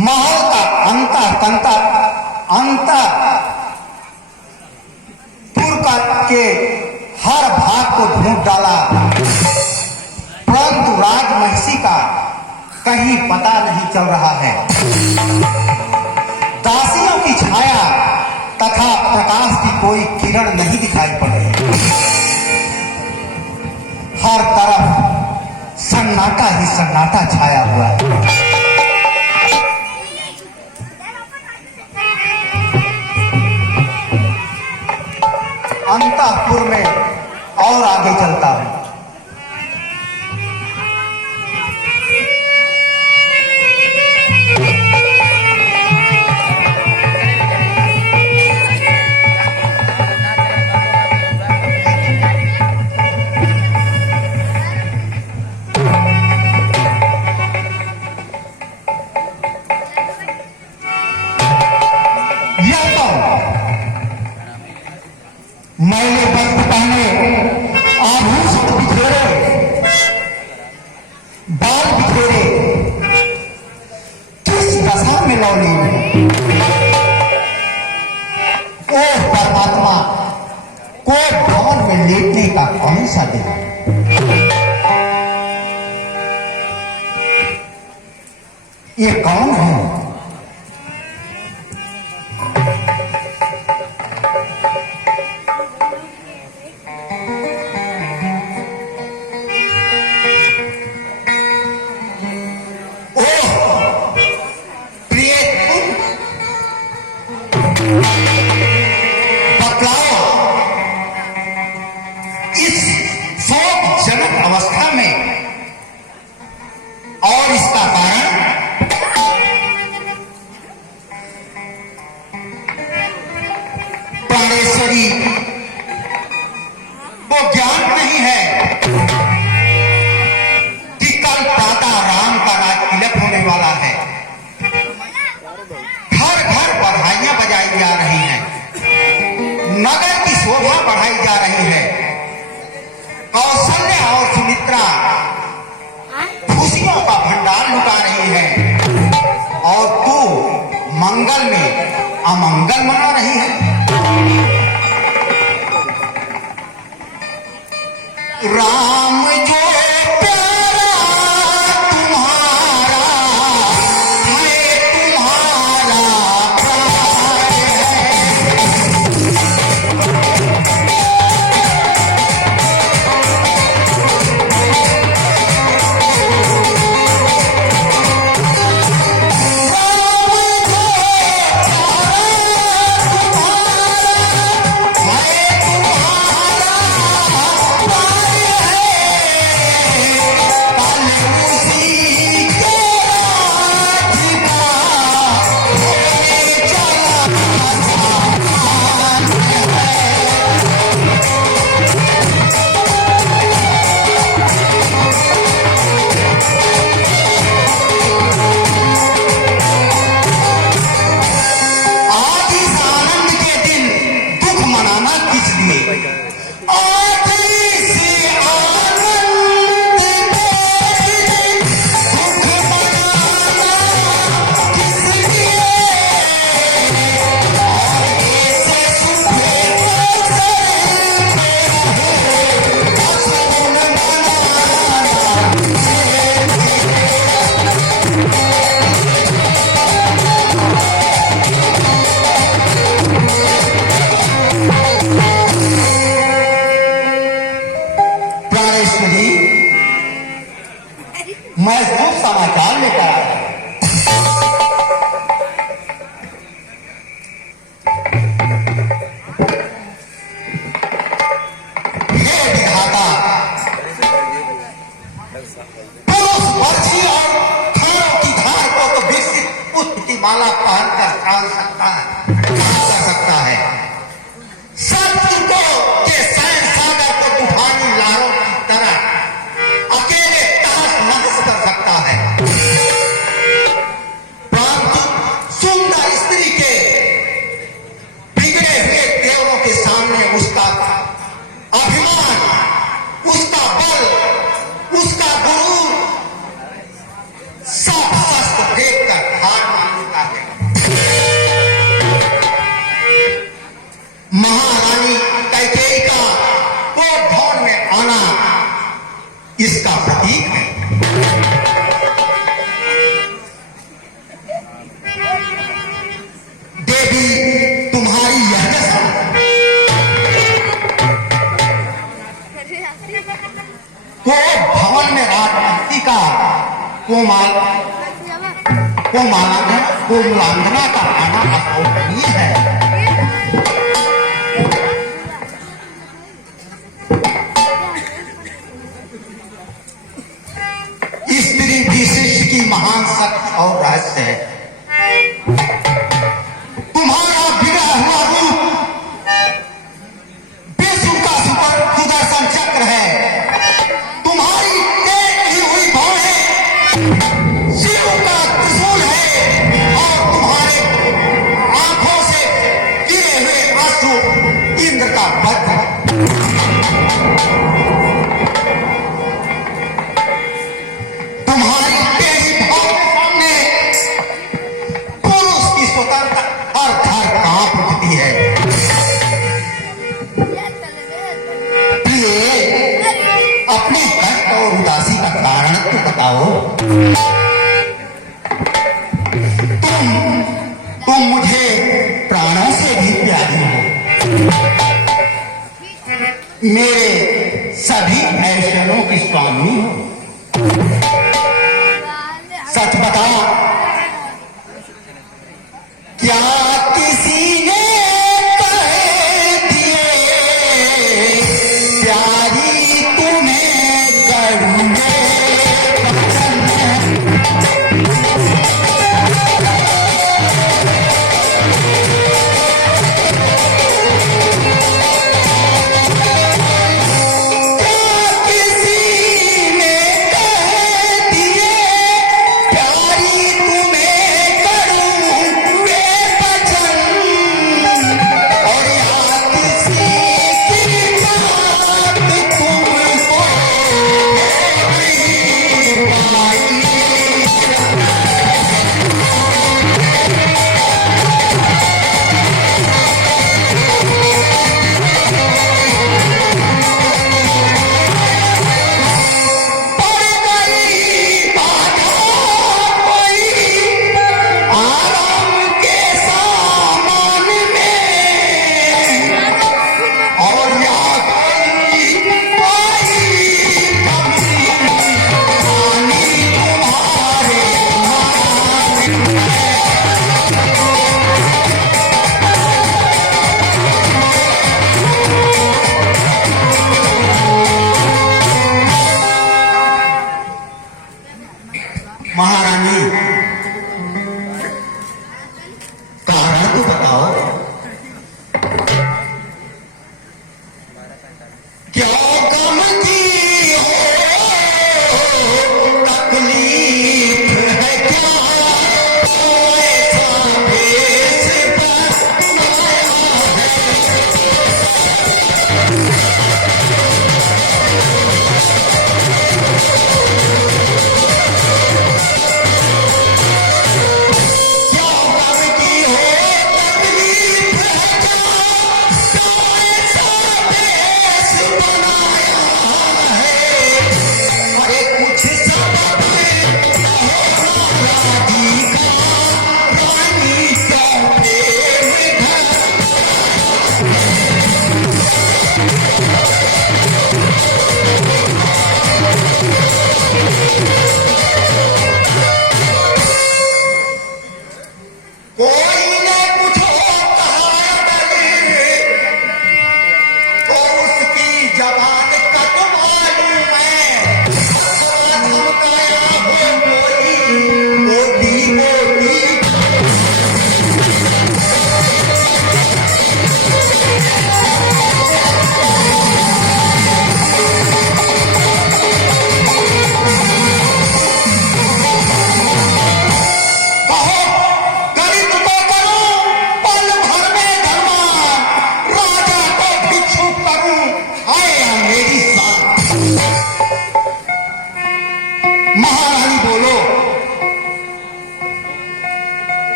महल का अंतपुर के हर भाग को ढूंढ डाला, परंतु राजमहिषी का कहीं पता नहीं चल रहा है। दासियों की छाया तथा प्रकाश की कोई किरण नहीं दिखाई पड़ रही। हर तरफ सन्नाटा ही सन्नाटा छाया हुआ है। अंतपुर में और आगे चलता हूं। मैंने वस्त्र पहने, आभूषण बिखेरे, बाल बिखेरे, किस दशा में लौली ओ परमात्मा को भवन में लेटने का कौन सा दिन? ये कौन है? इस शोकजनक अवस्था में, और इसका कारण प्राणेश्वरी को ज्ञान नहीं है कि कल प्रातः राम का राज तिलक होने वाला है। घर घर बधाइयां बजाई जा रही हैं, नगर की शोभा बढ़ाई जा रही है। कौशल्या और सुमित्रा खुशियों का भंडार लुटा रही है, और तू मंगल में अमंगल मना रही है। राम जो मैं शुभ समाचार लेकर आया। हे विधाता, पुरुष वर्षी और थारों की धार को तो विकसित पुष्प की माला पहनकर टाल सकता है। शत्रु को के सैन सागर को तूफानी लहरों की तरह अकेले कर सकता है, परंतु सुंदर स्त्री के बिगड़े हुए तेवरों के सामने उसका अभिमान, उसका बल, उसका गुरूर सब शस्त्र फेंक कर हार मान तुम्हारी यह दशा को भवन में राजनीति का कोमलांगना का आना अशोभनीय है। स्त्री विशिष्ट की महान शक्ति और रहस्य है। तुम्हारा बिगड़ा हुआ रूप विष्णु का सुदर्शन चक्र है। तुम्हारी टेढ़ी हुई भौहें शिव का त्रिशूल है और तुम्हारे आंखों से गिरे हुए अश्रु इंद्र का वज्र है। तुम्हारी टेढ़ी भाव के सामने पुरुष की स्वतंत्रता हर घर कांप उठती है। प्रिय, अपने कष्ट और उदासी का कारण तो बताओ। तुम मुझे प्राणों से भी प्यारी हो। मेरे सभी ऐश्वर्यों की स्वामी हो। सच बता, क्या किसी ने कह दिए प्यारी तुम्हें करूंगे पसंद? महारानी, कारण तो बताओ। क्या गम की हो तकलीफ है क्या? ऐसा भेष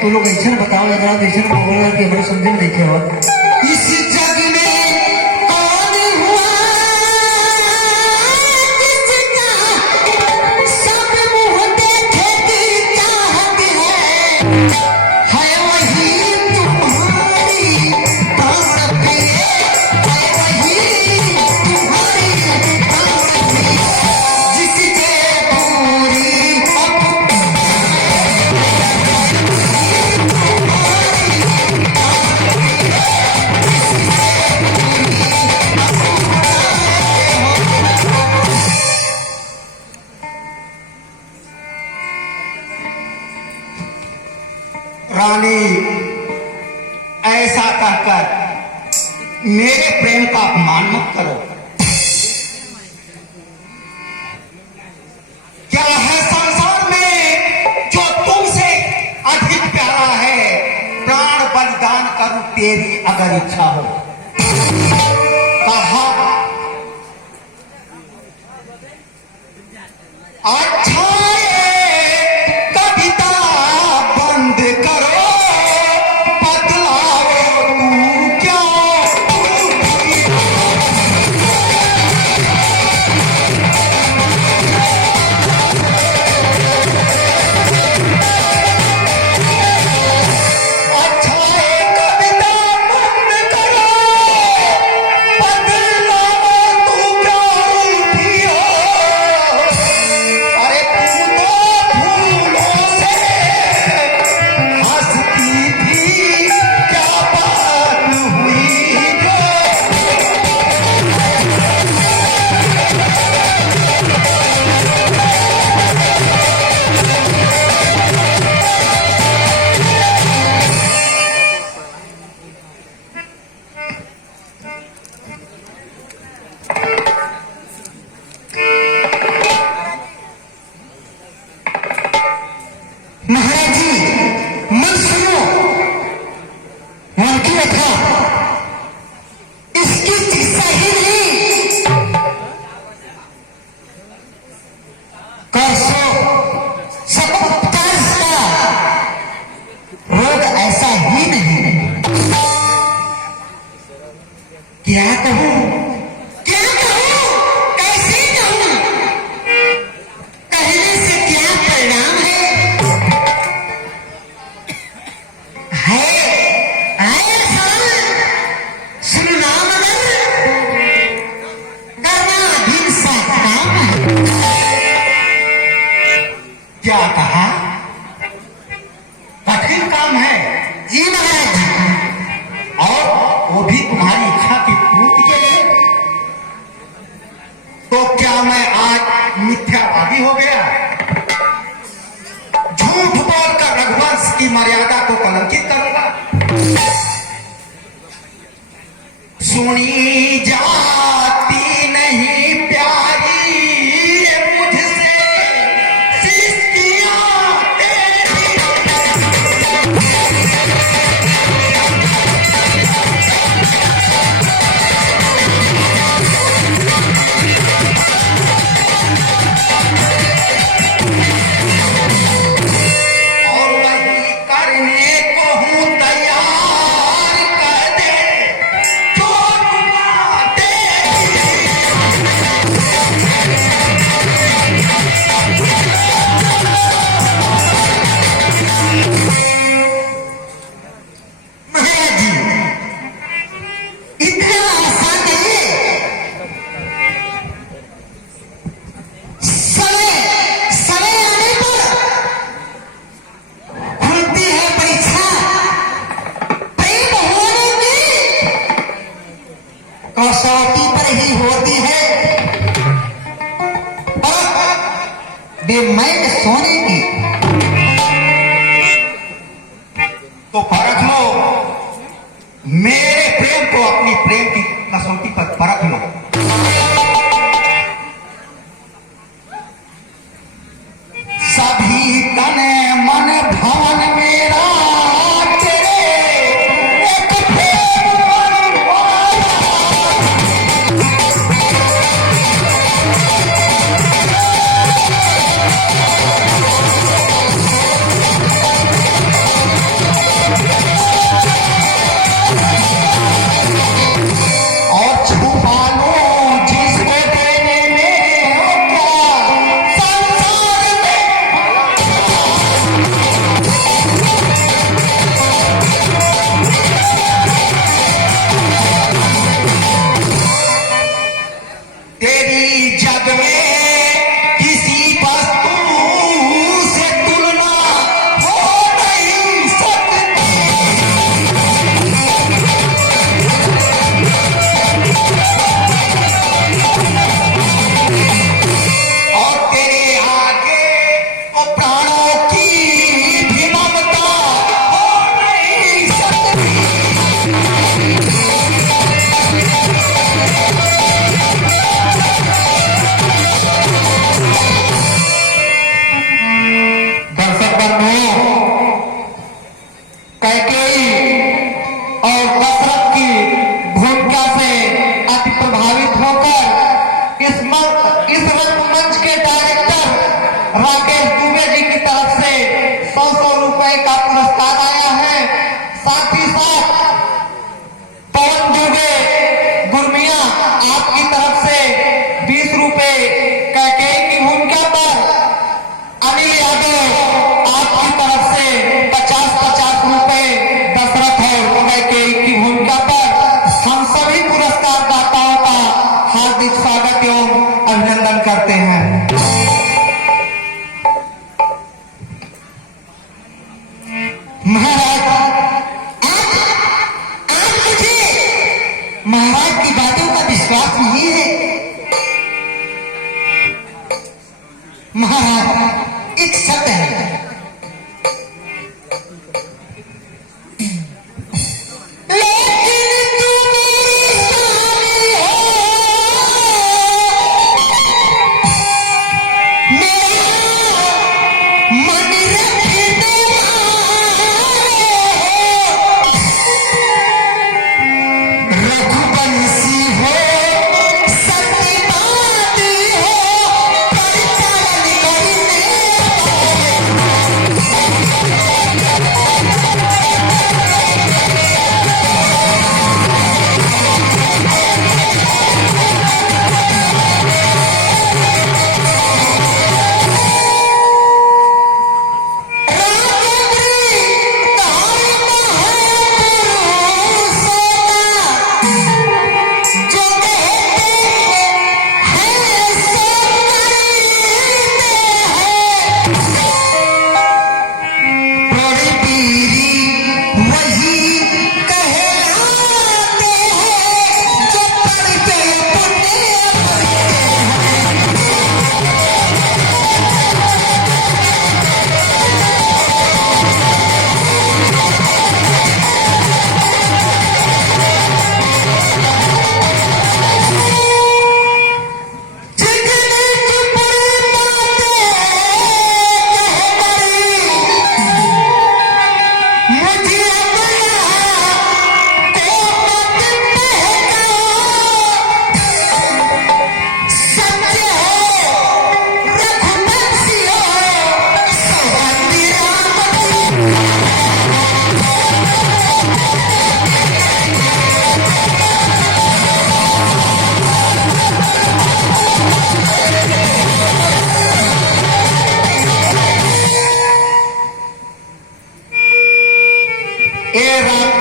तू लोग ऐसा बताओ लगा ऐसा बोला कि हमारे समझ में नहीं क्या इस जग में कौन हुआ जिसका सब मुंह देखे की चाहत है वही तुम्हारी ताकत है वही तुम्हारी ताकत है जिसके पूरी रानी ऐसा कहकर मेरे प्रेम का अपमान मत करो। क्या है संसार में जो तुमसे अधिक प्यारा है? प्राण बलिदान करूं तेरी अगर इच्छा हो। कहा अच्छा कविता बंद करो बदलाओ तू क्या अच्छा कविता बंद करो बदलाओ तू क्या उठी हो। अरे तू तो फूलों से हंसती थी क्या बात हुई जो महाराज जी मन सुनो मन की कथा इसकी चिकित्सा ही नहीं कैसो सबका रोग ऐसा ही नहीं। क्या कहूं कैसे कहूं कहने से क्या परिणाम है सुनना मगर करना भी सा काम है। क्या कहा? कठिन काम है जी महाराज जी, और वो भी तुम्हारी इच्छा की पूर्ति के लिए। तो क्या मैं आज मिथ्यावादी हो गया? झूठ बोलकर रघुवंश की मर्यादा को कलंकित करूंगा? सुनी जाती नहीं प्यारी ये मुझसे सिस्कियां तेरी। और वही करने को हूं तैयार कर दे जो तुम कसौटी पर ही होती है बेमैन सोने की। तो परख लो मेरे प्रेम को, अपनी प्रेम की कसौटी पर परख लो। सभी तन मन भवन मेरा तेरे एक प्रेम बनवाया। जग में किसी वस्तु से तुलना हो नहीं सकती। और तेरे आगे वो प्राणों की भी ममता हो नहीं सकती। दर्शक बंधुओं, कैकेयी और दशरथ की भूमिका से अति प्रभावित होकर इस रंगमंच के डायरेक्टर राकेश दुबे जी की तरफ से 100 रुपए का पुरस्कार आया है। साथ ही साथ पवन दुबे गुरमिया आपकी तरफ से 20 रुपए कैकेयी की भूमिका पर, अनिल यादव आपकी तरफ से 50-50 रुपए दशरथ और कैकेयी की भूमिका पर। हम सभी पुरस्कार दाताओं का हार्दिक स्वागत एवं अभिनंदन करते हैं। महाराज, आज मुझे महाराज की बातों का विश्वास नहीं है। महाराज, एक शब्द है, लेकिन तुम स्वामी हो मेरा मन रखने वाले हो। रघुवंशी हो, सत्यवादी हो, परिचालन करने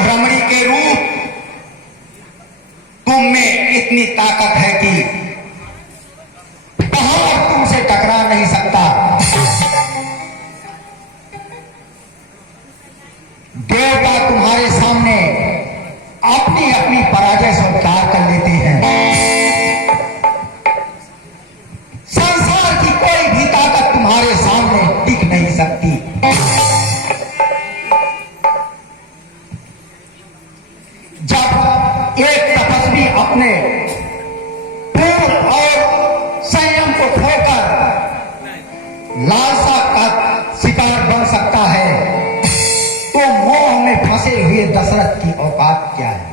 रमणी के रूप तुम में इतनी ताकत है कि पहाड़ तुमसे टकरा नहीं सकता। देवता तुम्हारे सामने अपनी अपनी पराजय स्वीकार कर लेते हैं। संसार की कोई भी ताकत तुम्हारे सामने टिक नहीं सकती। जब एक तपस्वी अपने पूर्ण और संयम को खोकर लालसा का शिकार बन सकता है, तो मोह में फंसे हुए दशरथ की औकात क्या है।